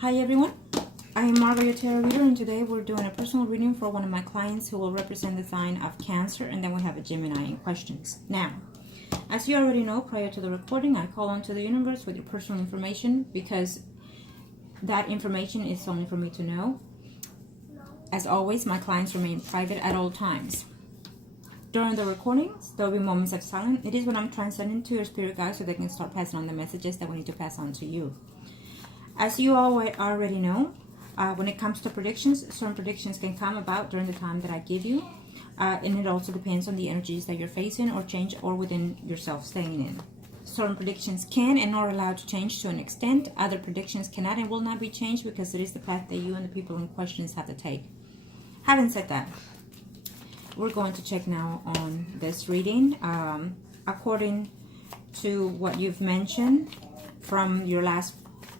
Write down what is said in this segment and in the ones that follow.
Hi everyone, I am Margot, your tarot reader, and today we're doing a personal reading for one of my clients who will represent the sign of Cancer, and then we have a Gemini in questions. Now, as you already know, prior to the recording, I call onto the universe with your personal information because that information is only for me to know. As always, my clients remain private at all times. During the recordings, there will be moments of silence. It is when I'm transcending to your spirit guides so they can start passing on the messages that we need to pass on to you. As you all already know, when it comes to predictions, certain predictions can come about during the time that I give you. And it also depends on the energies that you're facing or change or within yourself staying in. Certain predictions can and are allowed to change to an extent. Other predictions cannot and will not be changed because it is the path that you and the people in questions have to take. Having said that, we're going to check now on this reading. According to what you've mentioned from your last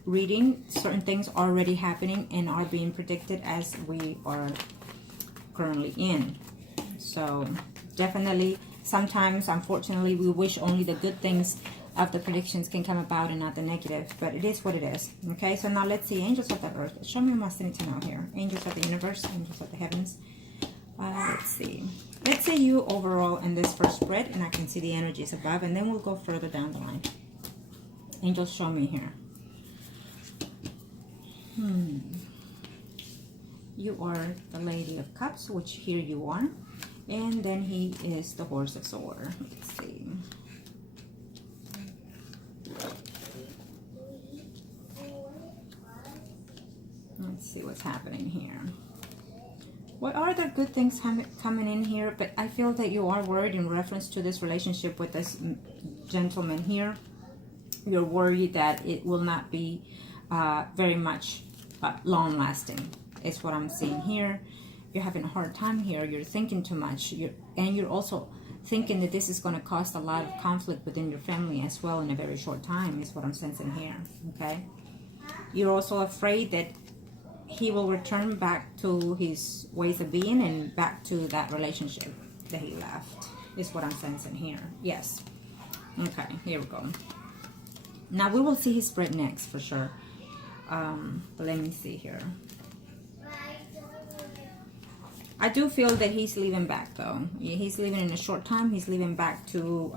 reading, certain things are already happening and are being predicted as we are currently in. So definitely, sometimes, unfortunately, we wish only the good things of the predictions can come about and not the negative, but it is what it is. Okay, so now let's see. Angels of the earth, show me what I need to know here. Angels of the universe, angels of the heavens. Let's see. Let's say you overall in this first spread, and I can see the energies above, and then we'll go further down the line. Angels, show me here. You are the Lady of Cups, which here you are. And then he is the Horse of Swords. Let's see. Let's see what's happening here. What are the good things coming in here? But I feel that you are worried in reference to this relationship with this gentleman here. You're worried that it will not be very much long lasting is what I'm seeing here. You're having a hard time here. You're thinking too much. And you're also thinking that this is going to cause a lot of conflict within your family as well in a very short time is what I'm sensing here. Okay. You're also afraid that he will return back to his ways of being and back to that relationship that he left is what I'm sensing here. Yes. Okay. Here we go. Now we will see his spread next for sure. But let me see here. I do feel that he's leaving back though. Yeah, he's leaving in a short time. He's leaving back to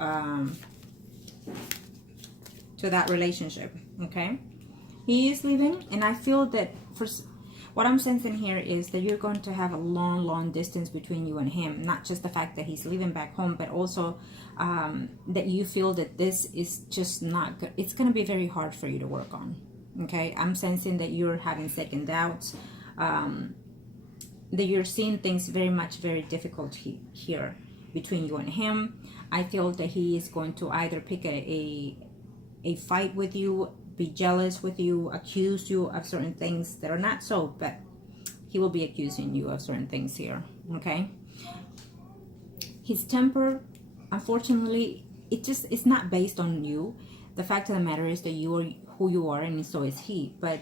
that relationship. Okay, he is leaving, and I feel that for what I'm sensing here is that you're going to have a long distance between you and him. Not just the fact that he's leaving back home, but also that you feel that this is just not good. It's going to be very hard for you to work on. Okay, I'm sensing that you're having second doubts, that you're seeing things very difficult here between you and him. I feel that he is going to either pick a fight with you, be jealous with you, accuse you of certain things that are not so, but he will be accusing you of certain things here. Okay, his temper, unfortunately, it's not based on you. The fact of the matter is that you are who you are, and so is he. But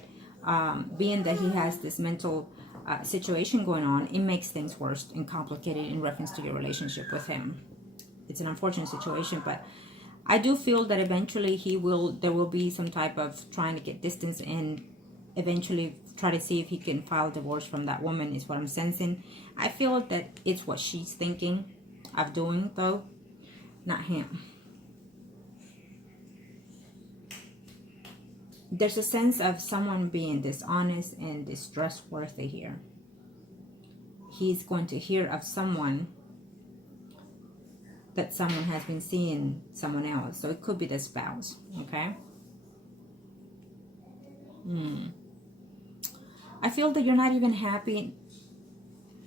being that he has this mental situation going on, it makes things worse and complicated in reference to your relationship with him. It's an unfortunate situation, but I do feel that eventually there will be some type of trying to get distance and eventually try to see if he can file divorce from that woman is what I'm sensing. I feel that it's what she's thinking of doing though, not him. There's a sense of someone being dishonest and distrustworthy here. He's going to hear of someone that someone has been seeing someone else. So it could be the spouse, okay? I feel that you're not even happy.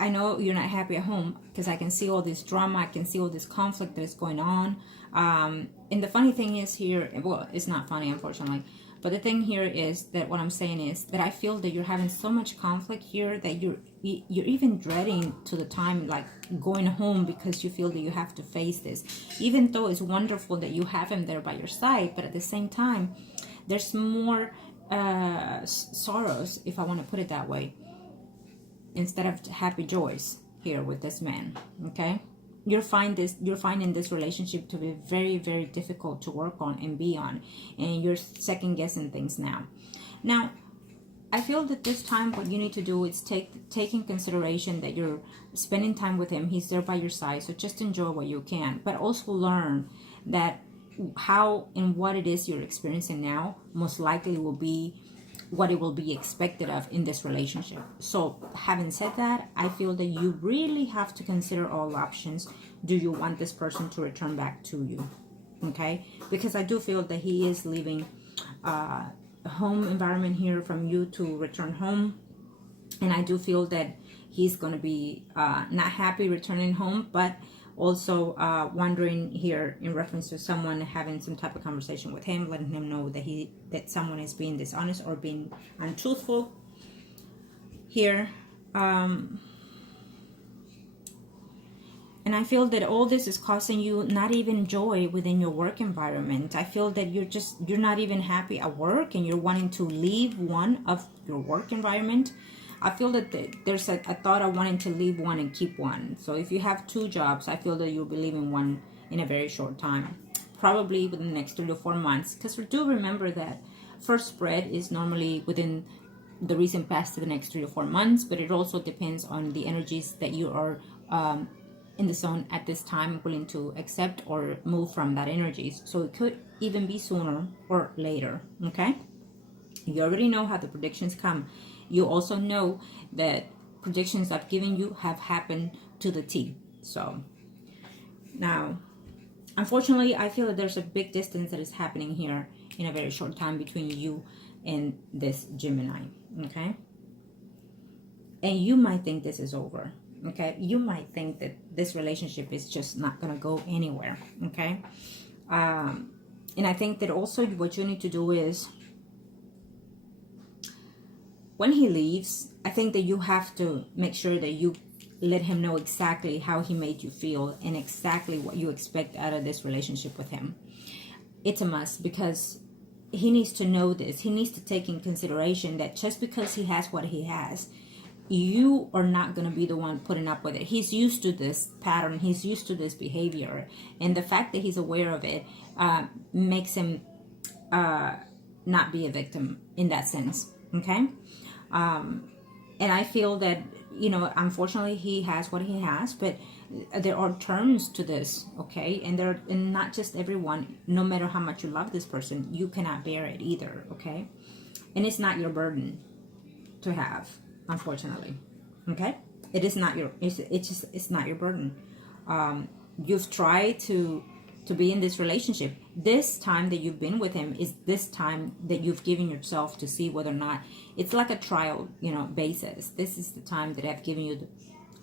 I know you're not happy at home because I can see all this drama. I can see all this conflict that is going on. And the funny thing is here, well, it's not funny, unfortunately. But the thing here is that what I'm saying is that I feel that you're having so much conflict here that you're even dreading to the time like going home because you feel that you have to face this. Even though it's wonderful that you have him there by your side, but at the same time, there's more sorrows, if I want to put it that way, instead of happy joys here with this man. Okay. You're finding this relationship to be very difficult to work on and be on, and you're second guessing things now. I feel that this time what you need to do is take in consideration that you're spending time with him. He's there by your side, so just enjoy what you can, but also learn that how and what it is you're experiencing now most likely will be what it will be expected of in this relationship. So having said that, I feel that you really have to consider all options. Do you want this person to return back to you? Okay, because I do feel that he is leaving home environment here from you to return home, and I do feel that he's going to be not happy returning home, but also wondering here in reference to someone having some type of conversation with him, letting him know that someone is being dishonest or being untruthful here. And I feel that all this is causing you not even joy within your work environment. I feel that you're not even happy at work, and you're wanting to leave one of your work environment. I feel that there's a thought of wanting to leave one and keep one. So if you have 2 jobs, I feel that you'll be leaving one in a very short time, probably within the next 3 to 4 months. Because do remember that first spread is normally within the recent past to the next 3 to 4 months, but it also depends on the energies that you are in the zone at this time, willing to accept or move from that energies. So it could even be sooner or later. Okay, you already know how the predictions come. You also know that predictions I've given you have happened to the T. So now, unfortunately, I feel that there's a big distance that is happening here in a very short time between you and this Gemini. Okay, and you might think this is over. Okay, you might think that this relationship is just not gonna go anywhere. Okay, and I think that also what you need to do is, when he leaves, I think that you have to make sure that you let him know exactly how he made you feel and exactly what you expect out of this relationship with him. It's a must, because he needs to know this. He needs to take in consideration that just because he has what he has, you are not going to be the one putting up with it. He's used to this pattern. He's used to this behavior. And the fact that he's aware of it makes him not be a victim in that sense. Okay? And I feel that, unfortunately he has what he has, but there are terms to this, okay? And not just everyone, no matter how much you love this person, you cannot bear it either, okay? And it's not your burden to have, unfortunately, okay? It is not it's not your burden. You've tried to be in this relationship. This time that you've been with him is this time that you've given yourself to see whether or not it's like a trial, basis. This is the time that I've given you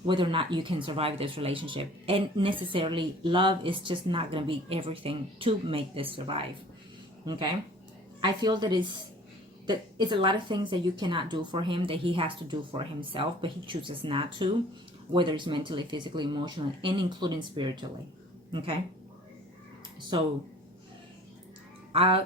whether or not you can survive this relationship. And necessarily love is just not going to be everything to make this survive. Okay? I feel that it's a lot of things that you cannot do for him that he has to do for himself, but he chooses not to, whether it's mentally, physically, emotionally, and including spiritually. Okay? So I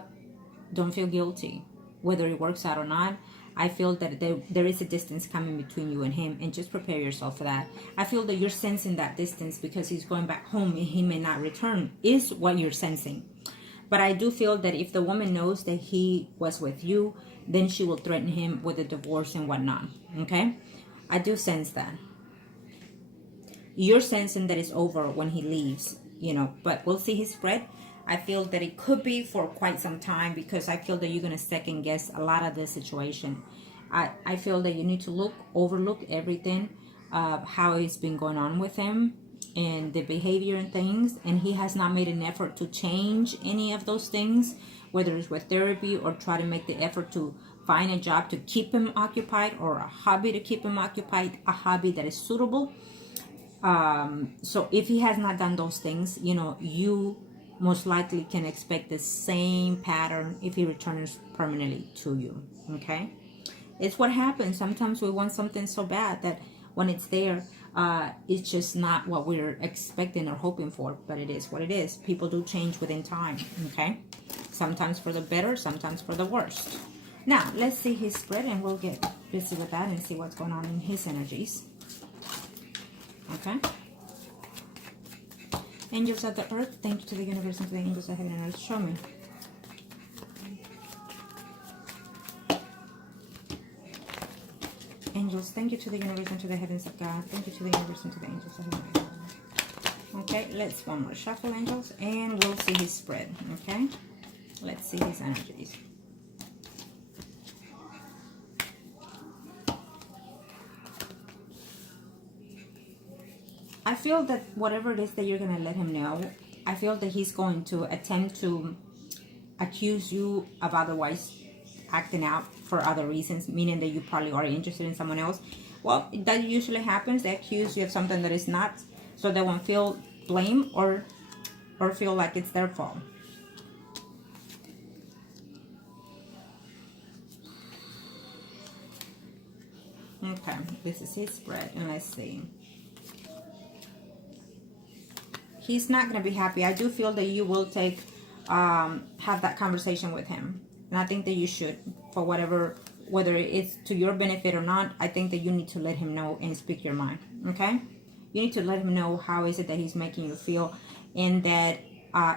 don't feel guilty whether it works out or not. I feel that there is a distance coming between you and him, and just prepare yourself for that. I feel that you're sensing that distance because he's going back home and he may not return, is what you're sensing. But I do feel that if the woman knows that he was with you, then she will threaten him with a divorce and whatnot. Okay? I do sense that. You're sensing that it's over when he leaves, but we'll see his spread. I feel that it could be for quite some time, because I feel that you're going to second guess a lot of the situation. I feel that you need to overlook everything, how it's been going on with him and the behavior and things. And he has not made an effort to change any of those things, whether it's with therapy or try to make the effort to find a job to keep him occupied, or a hobby to keep him occupied, a hobby that is suitable. So if he has not done those things, you most likely can expect the same pattern if he returns permanently to you. Okay? It's what happens. Sometimes we want something so bad that when it's there, it's just not what we're expecting or hoping for, but it is what it is. People do change within time. Okay? Sometimes for the better, sometimes for the worst. Now, let's see his spread, and we'll get busy with that and see what's going on in his energies. Okay? Angels of the earth, thank you to the universe and to the angels of heaven and earth. Show me. Angels, thank you to the universe and to the heavens of God. Thank you to the universe and to the angels of heaven. Okay, let's one more shuffle, angels, and we'll see his spread. Okay, let's see his energies. I feel that whatever it is that you're going to let him know, I feel that he's going to attempt to accuse you of otherwise acting out for other reasons, meaning that you probably are interested in someone else. Well, that usually happens. They accuse you of something that is not, so they won't feel blame or feel like it's their fault. Okay, this is his spread, and let's see. He's not going to be happy. I do feel that you will take, have that conversation with him. And I think that you should, for whatever, whether it's to your benefit or not, I think that you need to let him know and speak your mind, okay? You need to let him know how is it that he's making you feel, and that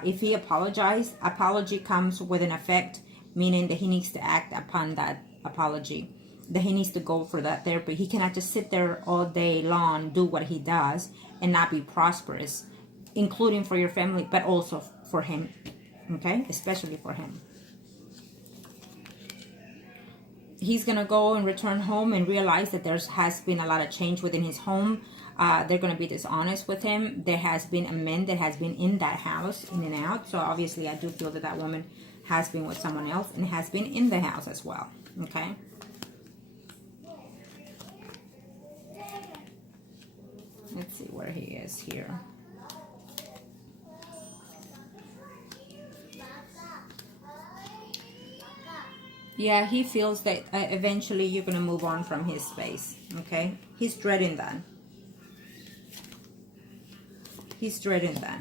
if he apologized, apology comes with an effect, meaning that he needs to act upon that apology, that he needs to go for that therapy. He cannot just sit there all day long, do what he does, and not be prosperous, including for your family, but also for him, okay? Especially for him. He's going to go and return home and realize that there has been a lot of change within his home. They're going to be dishonest with him. There has been a man that has been in that house, in and out. So obviously I do feel that that woman has been with someone else and has been in the house as well, okay? Let's see where he is here. Yeah, he feels that eventually you're going to move on from his space, okay? He's dreading that. He's dreading that.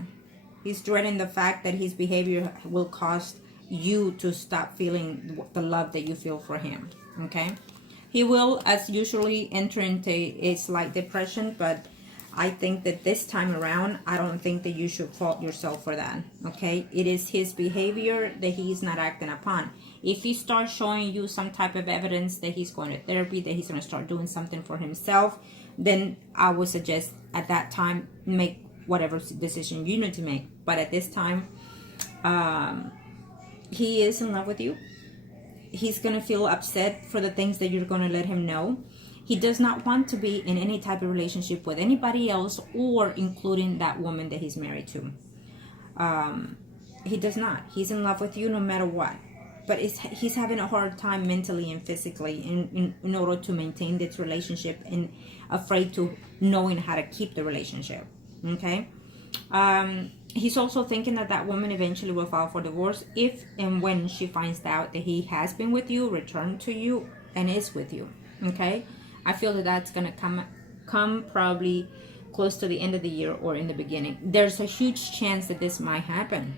He's dreading the fact that his behavior will cause you to stop feeling the love that you feel for him, okay? He will, as usually, enter into a slight depression, but I think that this time around, I don't think that you should fault yourself for that, okay? It is his behavior that he's not acting upon. If he starts showing you some type of evidence that he's going to therapy, that he's going to start doing something for himself, then I would suggest at that time, make whatever decision you need to make. But at this time, he is in love with you. He's going to feel upset for the things that you're going to let him know. He does not want to be in any type of relationship with anybody else, or including that woman that he's married to. He does not. He's in love with you no matter what. But he's having a hard time mentally and physically in order to maintain this relationship, and afraid to knowing how to keep the relationship. Okay? He's also thinking that that woman eventually will file for divorce if and when she finds out that he has been with you, returned to you, and is with you. Okay? I feel that that's going to come probably close to the end of the year or in the beginning. There's a huge chance that this might happen,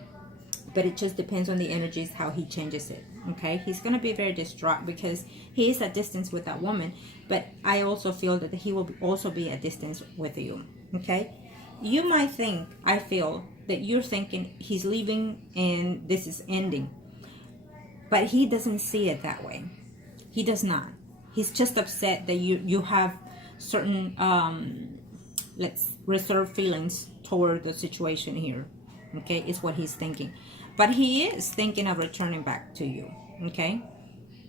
but it just depends on the energies, how he changes it, okay? He's going to be very distraught because he is at distance with that woman, but I also feel that he will also be at distance with you, okay? You might think, I feel, that you're thinking he's leaving and this is ending, but he doesn't see it that way. He does not. He's just upset that you have certain, let's reserve feelings toward the situation here, okay? Is what he's thinking. But he is thinking of returning back to you, okay?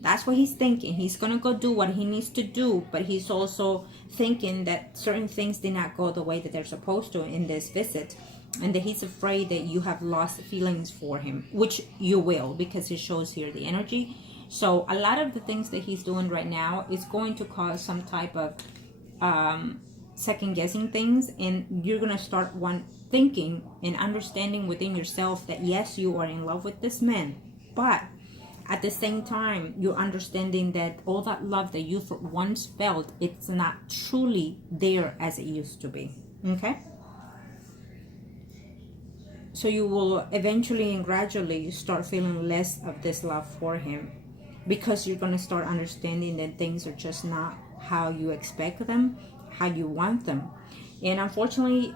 That's what he's thinking. He's going to go do what he needs to do, but he's also thinking that certain things did not go the way that they're supposed to in this visit, and that he's afraid that you have lost feelings for him, which you will, because it shows here the energy. So a lot of the things that he's doing right now is going to cause some type of second-guessing things, and you're going to start thinking and understanding within yourself that yes, you are in love with this man, but at the same time, you're understanding that all that love that you once felt, it's not truly there as it used to be, okay? So you will eventually and gradually start feeling less of this love for him, because you're going to start understanding that things are just not how you expect them, how you want them. And unfortunately,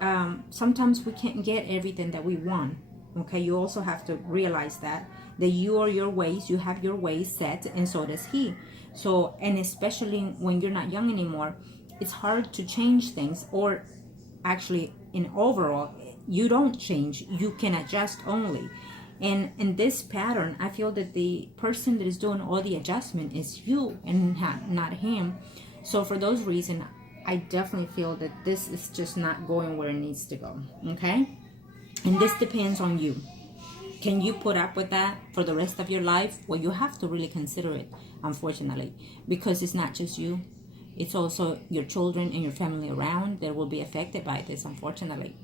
sometimes we can't get everything that we want, okay? You also have to realize that that you are your ways, you have your ways set, and so does he. So, and especially when you're not young anymore, it's hard to change things, or actually in overall, you don't change, you can adjust only. And in this pattern, I feel that the person that is doing all the adjustment is you and not him. So for those reasons, I definitely feel that this is just not going where it needs to go, okay? And this depends on you. Can you put up with that for the rest of your life? Well, you have to really consider it, unfortunately, because it's not just you. It's also your children and your family around that will be affected by this, unfortunately.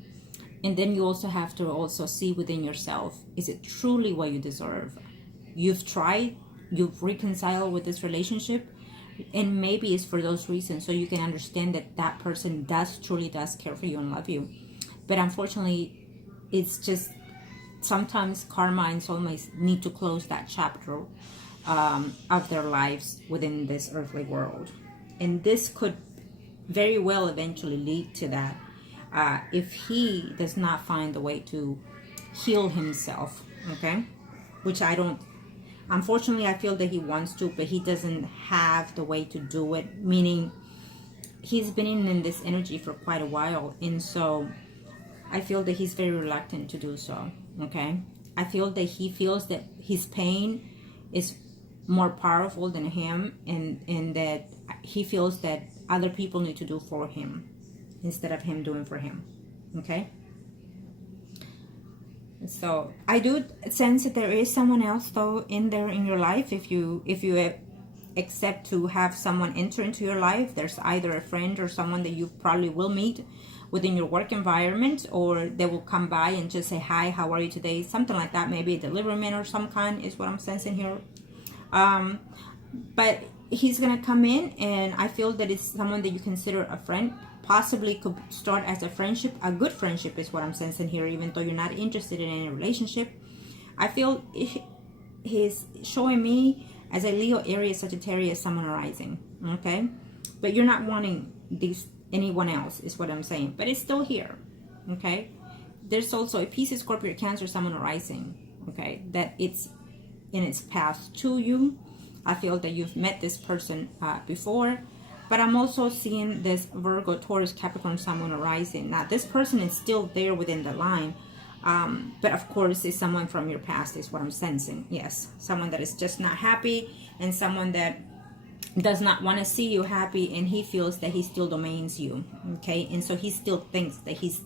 And then you also have to also see within yourself, is it truly what you deserve? You've tried, you've reconciled with this relationship, and maybe it's for those reasons, so you can understand that that person truly does care for you and love you. But unfortunately, it's just sometimes karma and soulmates need to close that chapter of their lives within this earthly world. And this could very well eventually lead to that if he does not find a way to heal himself, okay? Which I don't, unfortunately, I feel that he wants to, but he doesn't have the way to do it, meaning he's been in this energy for quite a while, and so I feel that he's very reluctant to do so, okay? I feel that he feels that his pain is more powerful than him, and that he feels that other people need to do for him instead of him doing for him, okay? So I do sense that there is someone else though in there in your life. If you accept to have someone enter into your life, there's either a friend or someone that you probably will meet within your work environment, or they will come by and just say, hi, how are you today? Something like that, maybe a delivery man or some kind is what I'm sensing here. But he's gonna come in, and I feel that it's someone that you consider a friend. Possibly could start as a friendship, a good friendship is what I'm sensing here, even though you're not interested in any relationship. I feel he's showing me as a Leo, Aries, Sagittarius, Sun, rising, okay? But you're not wanting anyone else is what I'm saying, but it's still here, okay? There's also a Pisces, Scorpio, Cancer, Sun, rising, okay? That it's in its path to you. I feel that you've met this person before. But I'm also seeing this Virgo, Taurus, Capricorn, Sun, Moon, rising. Now, this person is still there within the line. But of course, it's someone from your past is what I'm sensing. Yes, someone that is just not happy, and someone that does not want to see you happy, and he feels that he still domains you. Okay, and so he still thinks that he's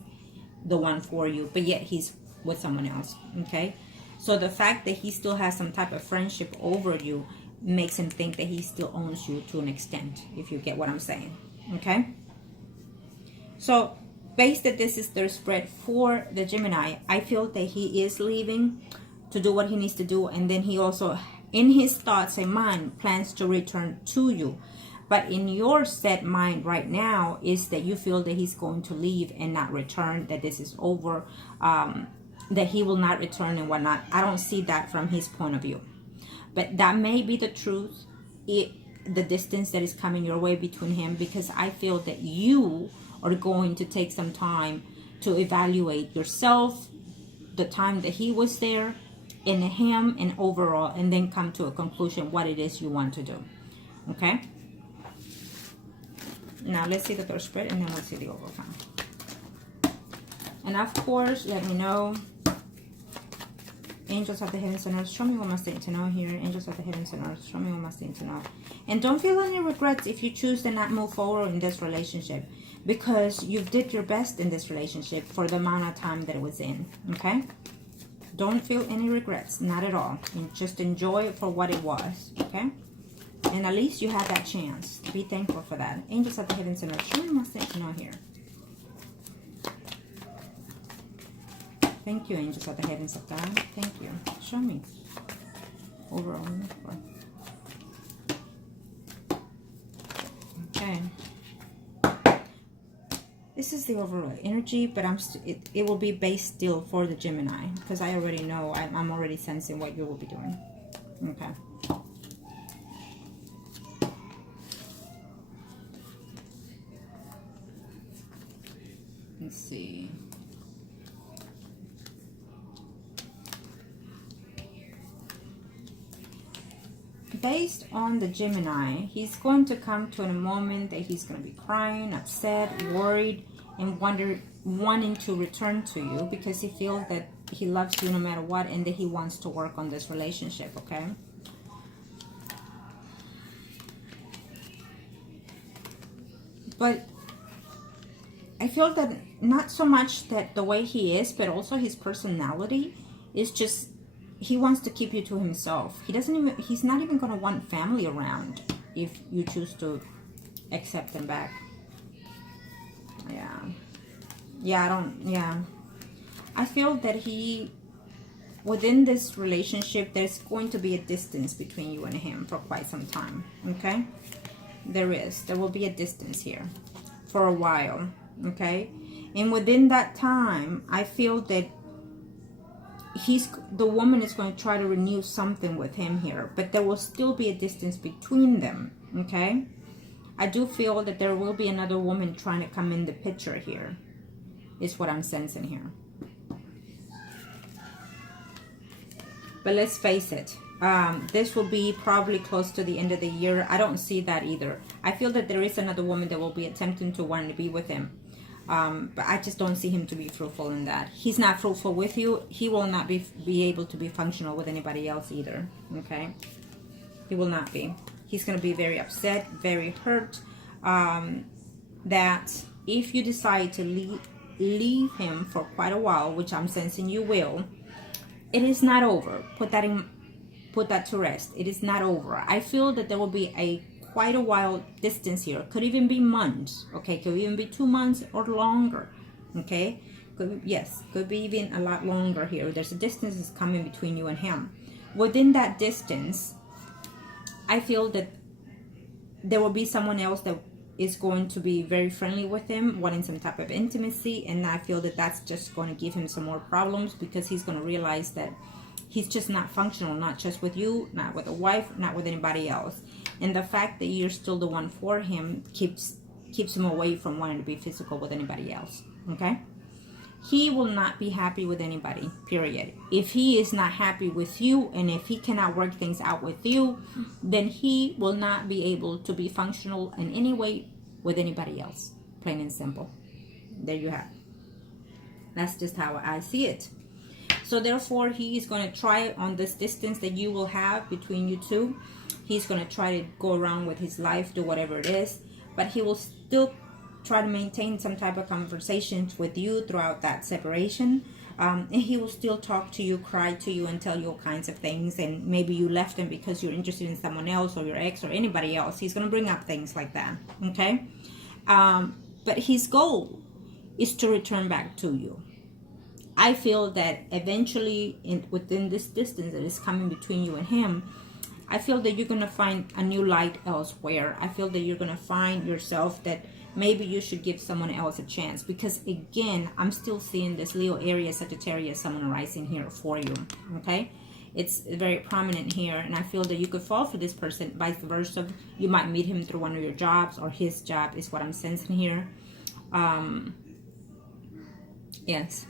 the one for you, but yet he's with someone else. Okay, so the fact that he still has some type of friendship over you makes him think that he still owns you to an extent, if you get what I'm saying, okay? So, based that this is their spread for the Gemini, I feel that he is leaving to do what he needs to do, and then he also, in his thoughts and mind, plans to return to you. But in your set mind right now is that you feel that he's going to leave and not return, that this is over, that he will not return and whatnot. I don't see that from his point of view. But that may be the truth, the distance that is coming your way between him, because I feel that you are going to take some time to evaluate yourself, the time that he was there, and him, and overall, and then come to a conclusion what it is you want to do. Okay? Now let's see the third spread, and then we'll see the overcome. And of course, let me know. Angels of the heavens and earth, show me what must need to know here. Angels of the heavens and earth, show me what must need to know. And don't feel any regrets if you choose to not move forward in this relationship, because you did your best in this relationship for the amount of time that it was in, okay? Don't feel any regrets, not at all. And just enjoy it for what it was, okay? And at least you had that chance. Be thankful for that. Angels of the heavens and earth, show me what must need to know here. Thank you, angels of the heavens of God. Thank you. Show me. Overall. Okay. This is the overall energy, but it will be based still for the Gemini, because I already know, I'm already sensing what you will be doing. Okay. Let's see. based on the Gemini, he's going to come to a moment that he's going to be crying, upset, worried, and wanting to return to you because he feels that he loves you no matter what and that he wants to work on this relationship, okay? But I feel that not so much that the way he is, but also his personality is just, he wants to keep you to himself. He's not even going to want family around if you choose to accept him back. I feel that within this relationship, there's going to be a distance between you and him for quite some time, okay? There will be a distance here for a while, okay? And within that time, I feel that the woman is going to try to renew something with him here, but there will still be a distance between them, okay? I do feel that there will be another woman trying to come in the picture here, is what I'm sensing here. But let's face it, this will be probably close to the end of the year. I don't see that either. I feel that there is another woman that will be attempting to want to be with him. But I just don't see him to be fruitful in that. He's not fruitful with you. He will not be able to be functional with anybody else either, okay? He will not be. He's going to be very upset, very hurt, that if you decide to leave him for quite a while, which I'm sensing you will, it is not over. Put that to rest. It is not over. I feel that there will be quite a while distance here. Could even be months, okay? Could even be 2 months or longer, okay? Could be even a lot longer here. There's a distance that's coming between you and him. Within that distance, I feel that there will be someone else that is going to be very friendly with him, wanting some type of intimacy, and I feel that that's just going to give him some more problems because he's going to realize that he's just not functional, not just with you, not with a wife, not with anybody else. And the fact that you're still the one for him keeps him away from wanting to be physical with anybody else, okay? He will not be happy with anybody, period. If he is not happy with you and if he cannot work things out with you, then he will not be able to be functional in any way with anybody else, plain and simple. There you have it. That's just how I see it. So therefore, he is going to try on this distance that you will have between you two. He's going to try to go around with his life, do whatever it is, but he will still try to maintain some type of conversations with you throughout that separation. And he will still talk to you, cry to you, and tell you all kinds of things. And maybe you left him because you're interested in someone else or your ex or anybody else. He's going to bring up things like that, okay? But his goal is to return back to you. I feel that eventually, within this distance that is coming between you and him, I feel that you're going to find a new light elsewhere. I feel that you're going to find yourself that maybe you should give someone else a chance. Because again, I'm still seeing this Leo, Aries, Sagittarius, Sun rising here for you. Okay? It's very prominent here. And I feel that you could fall for this person. Vice versa. You might meet him through one of your jobs or his job is what I'm sensing here. Yes.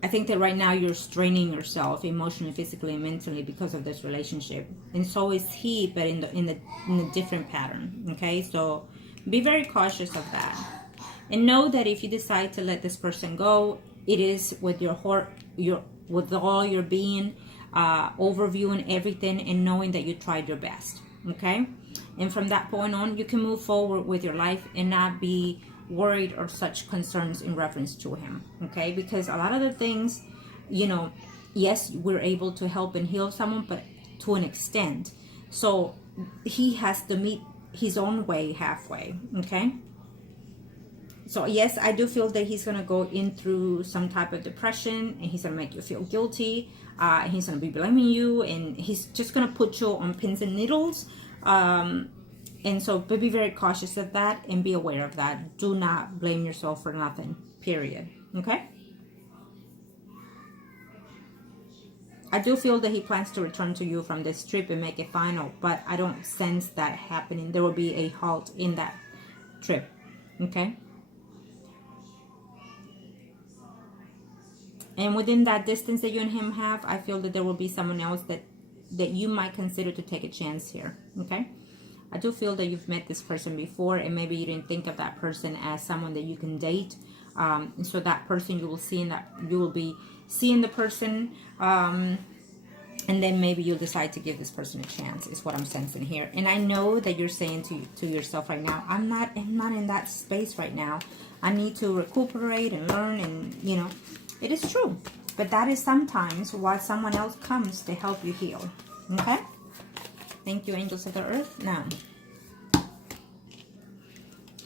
I think that right now you're straining yourself emotionally, physically, and mentally because of this relationship, and so is he, but in a different pattern. Okay, so be very cautious of that, and know that if you decide to let this person go, it is with your heart, with all your being, overviewing everything and knowing that you tried your best. Okay, and from that point on, you can move forward with your life and not be worried or such concerns in reference to him, okay? Because a lot of the things, yes, we're able to help and heal someone, but to an extent. So he has to meet his own way halfway, okay? So yes, I do feel that he's gonna go in through some type of depression, and he's gonna make you feel guilty, and he's gonna be blaming you, and he's just gonna put you on pins and needles. And so, but be very cautious of that and be aware of that. Do not blame yourself for nothing, period. Okay? I do feel that he plans to return to you from this trip and make it final, but I don't sense that happening. There will be a halt in that trip. Okay? And within that distance that you and him have, I feel that there will be someone else that that you might consider to take a chance here, okay? I do feel that you've met this person before, and maybe you didn't think of that person as someone that you can date. And so that person you will be seeing the person, and then maybe you'll decide to give this person a chance, is what I'm sensing here. And I know that you're saying to yourself right now, I'm not in that space right now. I need to recuperate and learn, and you know, it is true. But that is sometimes why someone else comes to help you heal. Okay? Thank you, angels of the earth. Now,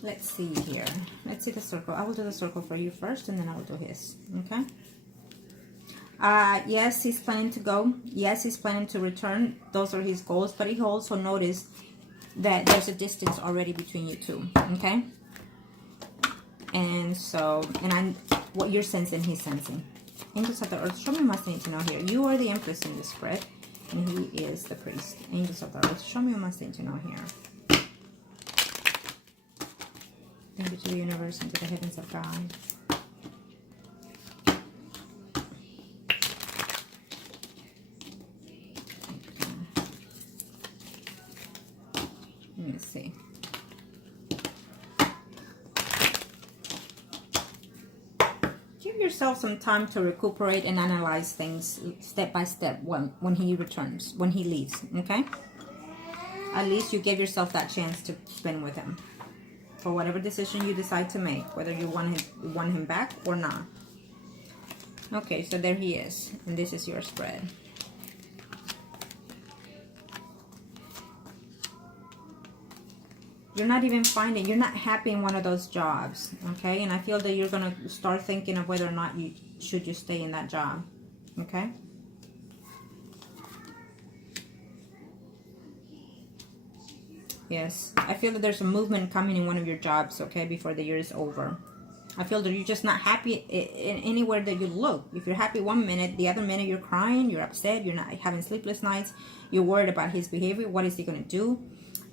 let's see here. Let's see the circle. I will do the circle for you first, and then I will do his. Okay? Yes, he's planning to go. Yes, he's planning to return. Those are his goals. But he also noticed that there's a distance already between you two. Okay? And so, what you're sensing, he's sensing. Angels of the earth, show me what I need to know here. You are the empress in this spread, and he is the priest. Angels of the earth, show me what I need to know here. Thank you to the universe and to the heavens of God. Let me see. Give yourself some time to recuperate and analyze things step by step when he returns, when he leaves, okay? At least you give yourself that chance to spend with him for whatever decision you decide to make, whether you want him back or not. Okay, so there he is, and this is your spread. You're not even finding, you're not happy in one of those jobs, okay? And I feel that you're going to start thinking of whether or not you should stay in that job, okay? Yes, I feel that there's a movement coming in one of your jobs, okay, before the year is over. I feel that you're just not happy in anywhere that you look. If you're happy one minute, the other minute you're crying, you're upset, you're not having sleepless nights, you're worried about his behavior, what is he going to do?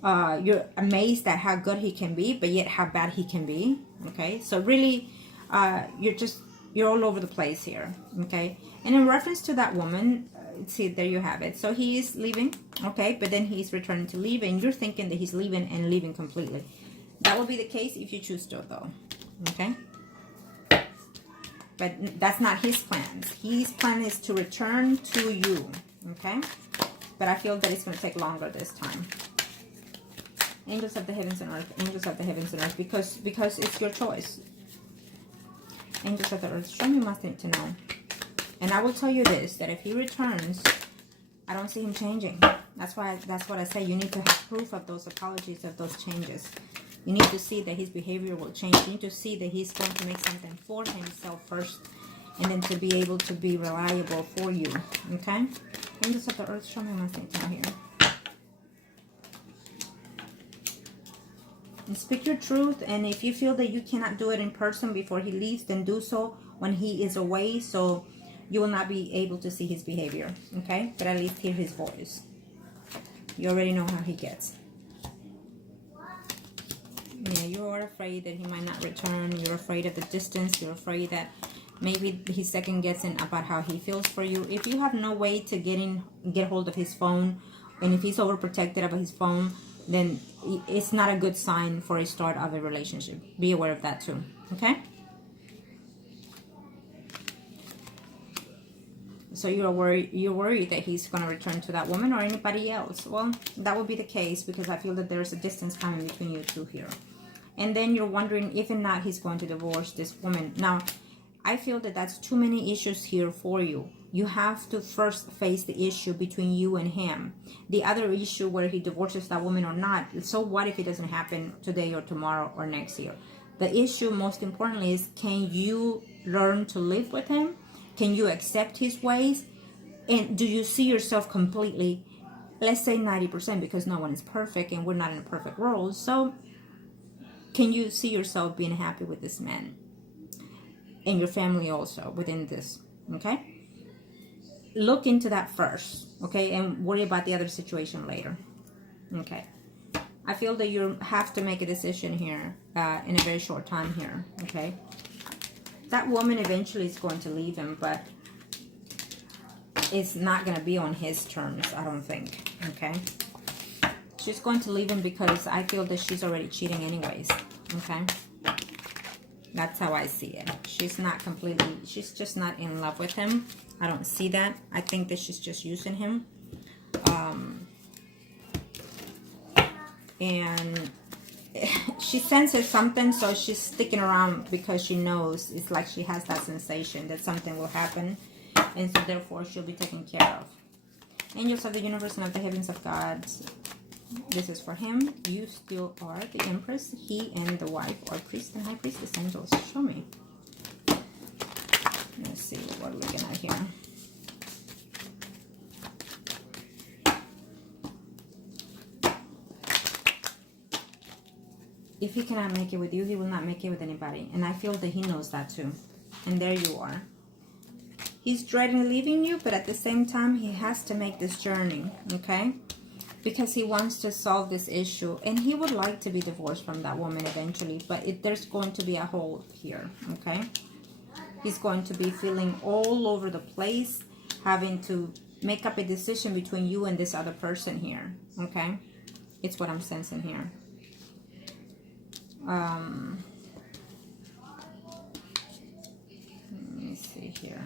You're amazed at how good he can be, but yet how bad he can be, okay? So really, you're all over the place here, okay? And in reference to that woman, see, there you have it. So he is leaving, okay? But then he's returning to leave, and you're thinking that he's leaving and leaving completely. That will be the case if you choose to, though, okay? But that's not his plans. His plan is to return to you, okay? But I feel that it's going to take longer this time. Angels of the heavens and earth, angels of the heavens and earth, because it's your choice. Angels of the earth, show me what I need to know. And I will tell you this, that if he returns, I don't see him changing. That's what I say. You need to have proof of those apologies, of those changes. You need to see that his behavior will change. You need to see that he's going to make something for himself first, and then to be able to be reliable for you. Okay? Angels of the earth, show me what I need to know here. And speak your truth, and if you feel that you cannot do it in person before he leaves, then do so when he is away, so you will not be able to see his behavior, okay? But at least hear his voice. You already know how he gets. Yeah, you are afraid that he might not return. You're afraid of the distance. You're afraid that maybe he's second guessing about how he feels for you. If you have no way to get hold of his phone, and if he's overprotected about his phone, then it's not a good sign for a start of a relationship. Be aware of that too, okay? So you're worried that he's going to return to that woman or anybody else. Well, that would be the case, because I feel that there's a distance coming between you two here. And then you're wondering if or not he's going to divorce this woman. Now, I feel that that's too many issues here for you. You have to first face the issue between you and him. The other issue, whether he divorces that woman or not, so what if it doesn't happen today or tomorrow or next year? The issue, most importantly, is can you learn to live with him? Can you accept his ways? And do you see yourself completely, let's say 90%, because no one is perfect and we're not in a perfect world. So can you see yourself being happy with this man? And your family also within this, okay? Look into that first, okay? And worry about the other situation later, okay? I feel that you have to make a decision here in a very short time here, okay? That woman eventually is going to leave him, but it's not going to be on his terms, I don't think. Okay. She's going to leave him because I feel that she's already cheating anyways. Okay. That's how I see it. She's not completely, she's just not in love with him. I don't see that. I think that she's just using him. And she senses something, so she's sticking around because she knows, it's like she has that sensation that something will happen. And so therefore she'll be taken care of. Angels of the universe and of the heavens of God. This is for him. You still are the Empress. He and the wife are priest and high priestess angels. Show me. Let's see what we're looking at here. If he cannot make it with you, he will not make it with anybody. And I feel that he knows that too. And there you are. He's dreading leaving you, but at the same time, he has to make this journey, okay? Because he wants to solve this issue. And he would like to be divorced from that woman eventually, but there's going to be a hole here, okay? He's going to be feeling all over the place, having to make up a decision between you and this other person here, okay? It's what I'm sensing here. Let me see here.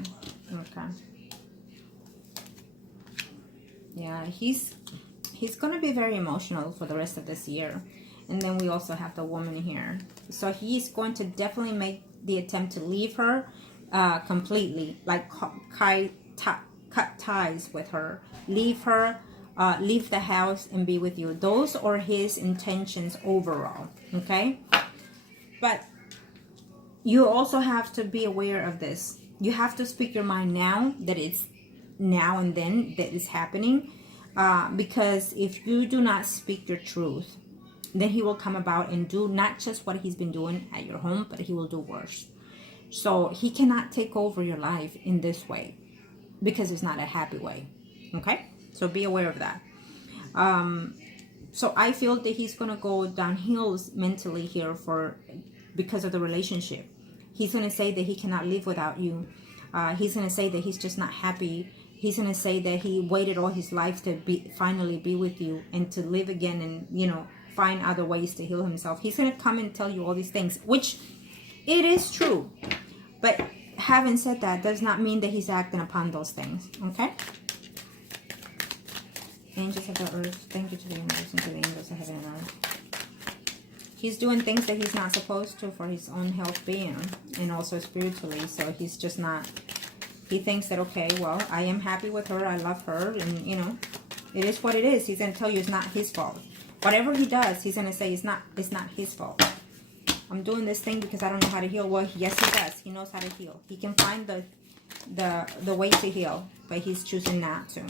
Okay. Yeah, he's going to be very emotional for the rest of this year. And then we also have the woman here. So he's going to definitely make the attempt to leave her completely. Like cut ties with her. Leave her, leave the house and be with you. Those are his intentions overall. Okay? But you also have to be aware of this. You have to speak your mind now that it's now and then that is happening. Because if you do not speak your truth, then he will come about and do not just what he's been doing at your home, but he will do worse. So he cannot take over your life in this way because it's not a happy way. Okay? So be aware of that. So I feel that he's going to go downhill mentally here because of the relationship. He's going to say that he cannot live without you. He's going to say that he's just not happy. He's going to say that he waited all his life to finally be with you and to live again and, you know, find other ways to heal himself. He's going to come and tell you all these things, which it is true. But having said that, does not mean that he's acting upon those things. Okay? Angels of the earth, thank you to the universe and to the angels of heaven and earth. He's doing things that he's not supposed to for his own health being and also spiritually. So he's just not, he thinks that, okay, well, I am happy with her. I love her. And, you know, it is what it is. He's going to tell you it's not his fault. Whatever he does, he's going to say it's not his fault. I'm doing this thing because I don't know how to heal. Well, yes, he does. He knows how to heal. He can find the way to heal, but he's choosing not to.